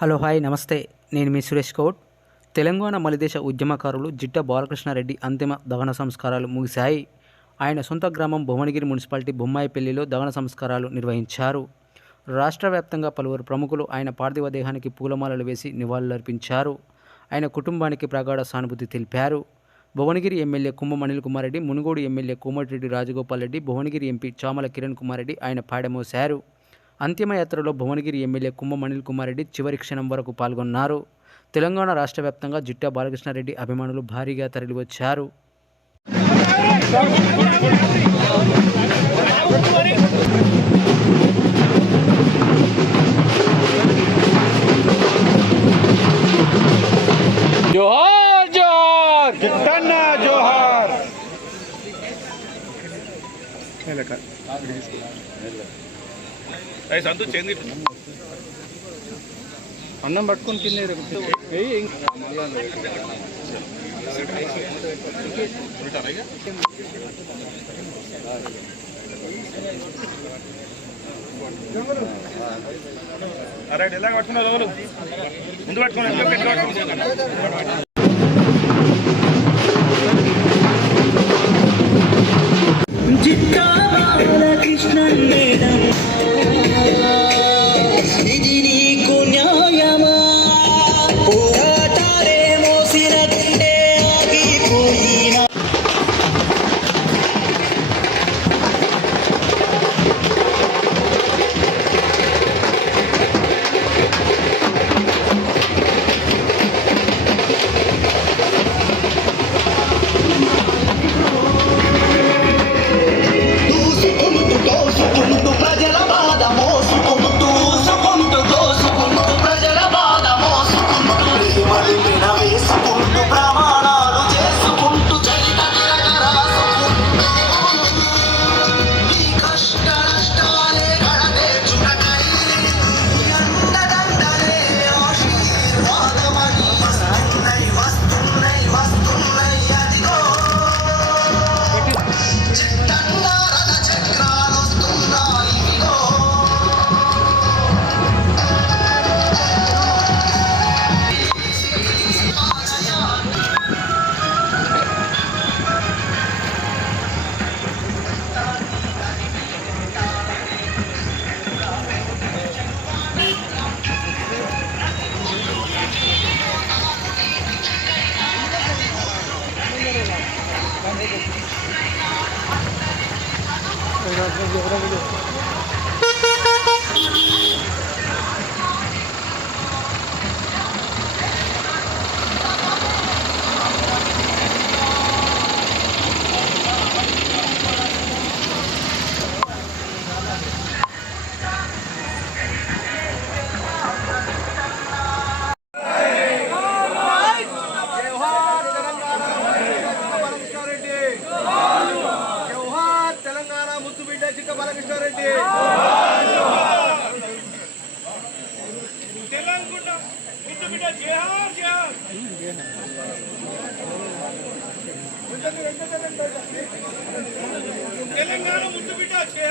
Hello hi నమస్తే. నేను మీ సురేష్ గౌడ్. తెలంగాణ మలిదేశ ఉద్యమకారులు జిట్ట బాలకృష్ణారెడ్డి అంతిమ దహన సంస్కారాలు ముగిశాయి. ఆయన సొంత గ్రామం భువనగిరి మున్సిపాలిటీ బొమ్మాయిపల్లిలో దహన సంస్కారాలు నిర్వహించారు. రాష్ట్ర వ్యాప్తంగా పలువురు ప్రముఖులు ఆయన పార్థివ దేహానికి పూలమాలలు వేసి నివాళులర్పించారు. ఆయన కుటుంబానికి ప్రగాఢ సానుభూతి తెలిపారు. భువనగిరి ఎమ్మెల్యే కుంభం అనిల్ కుమార్ రెడ్డి, మునుగోడు ఎమ్మెల్యే కోమటిరెడ్డి రాజగోపాల్ రెడ్డి, భువనగిరి ఎంపీ చామల కిరణ్ కుమార్ రెడ్డి ఆయన పాడమోశారు. అంతిమయాత్రలో భువనగిరి ఎమ్మెల్యే కుంభం అనిల్ కుమార్ రెడ్డి చివరి క్షణం వరకు పాల్గొన్నారు. తెలంగాణ రాష్ట్ర వ్యాప్తంగా జిట్టా బాలకృష్ణారెడ్డి అభిమానులు భారీగా తరలివచ్చారు. జోహార్ జోహార్ జిట్టన్న జోహార్. అన్నం పట్టుకొని తినేరు అరే ఎలా పట్టుకున్నారు రోజులు ముందు పట్టుకున్నారు. తెలంగాణ ముద్దు బిడ్డ జై